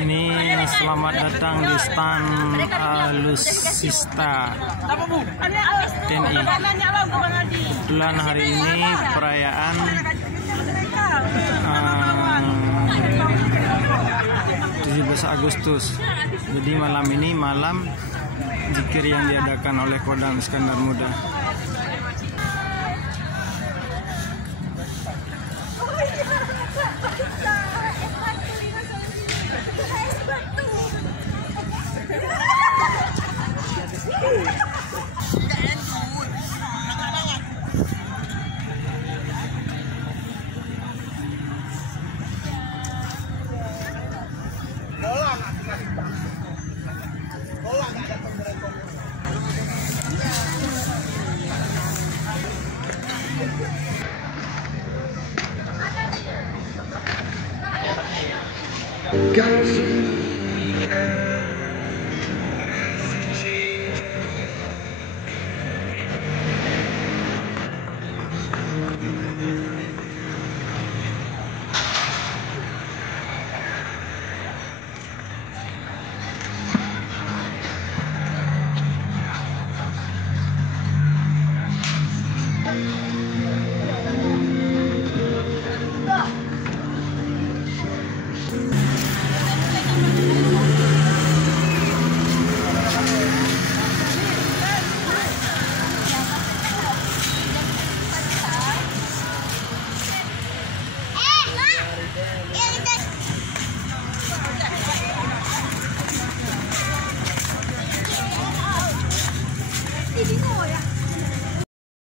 Ini selamat datang di stand Alutsista TNI. Kebetulan hari ini perayaan 17 Agustus. Jadi malam ini malam zikir yang diadakan oleh Kodam Iskandar Muda. Kasih